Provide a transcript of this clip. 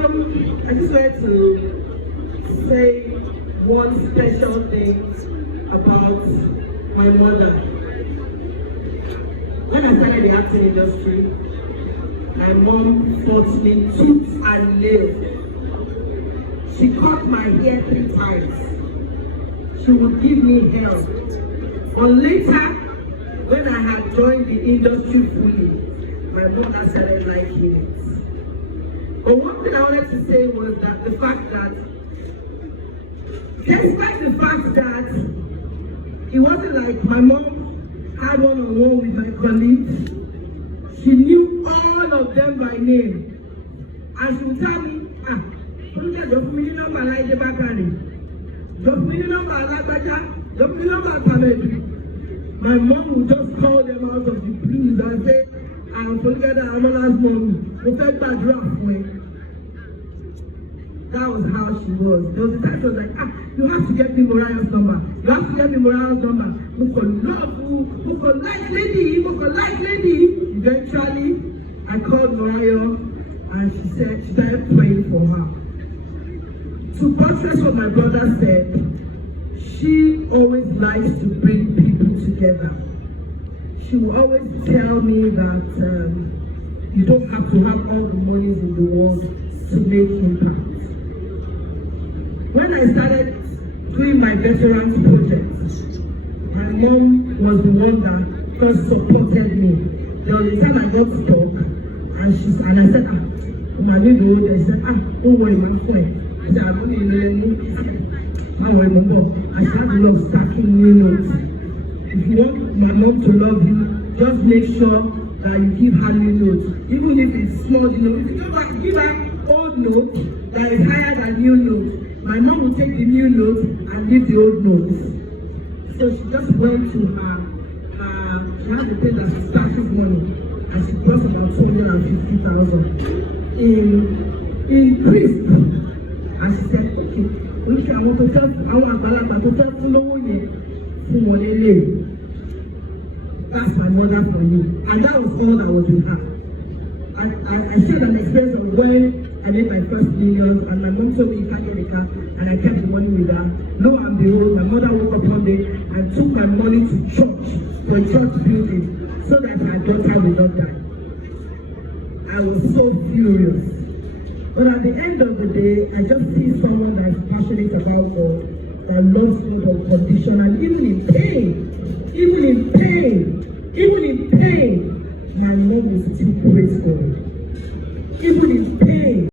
I just wanted to say one special thing about my mother. When I started the acting industry, my mom fought me tooth and nail. She cut my hair 3 times. She would give me help. But later, when I had joined the industry fully, my mother started liking it. But one thing I wanted to say was that the fact that, despite the fact that it wasn't like my mom had one-on-one with my colleagues, she knew all of them by name. And she would tell me, Foluke, don't put your number like the background. Don't put your number like Baja. Don't put your number like my mom would just call them out of the blues and say, I'm Foluke Daramola's mom. Protect that drop for me. That was how she was. There was a time she was like, you have to get me Mariah's number. You have to get me Mariah's number. Who could love who could like lady, who could like lady. Eventually, I called Mariah and she said, she started praying for her. To buttress what my brother said, she always likes to bring people together. She will always tell me that you don't have to have all the monies in the world to make impact. When I started doing my veterans project, my mom was the one that first supported me. There was a time I got stuck, and I said, I need to go there. She said, don't worry, my friend. I said, I'm only learning. Don't worry, my mom. I started love stacking new notes. If you want my mom to love you, just make sure that you give her new notes. Even if it's small, if you give her old note that is higher than new note, my mom will take the new note and leave the old notes. So she just went to she had to pay that she started money, and she cost about 250,000 in crisp. And she said, okay, I want to tell that's my mother for you. And that was all that was with her. I shared an experience of when I made my first millions, and my mom told me you can't get a car, and I kept the money with her. Lo and behold, my mother woke up one day and took my money to church, for a church building, so that her daughter would not die. I was so furious. But at the end of the day, I just see someone that is passionate about God, that loves God unconditionally, even in pain, my mom is still praise God.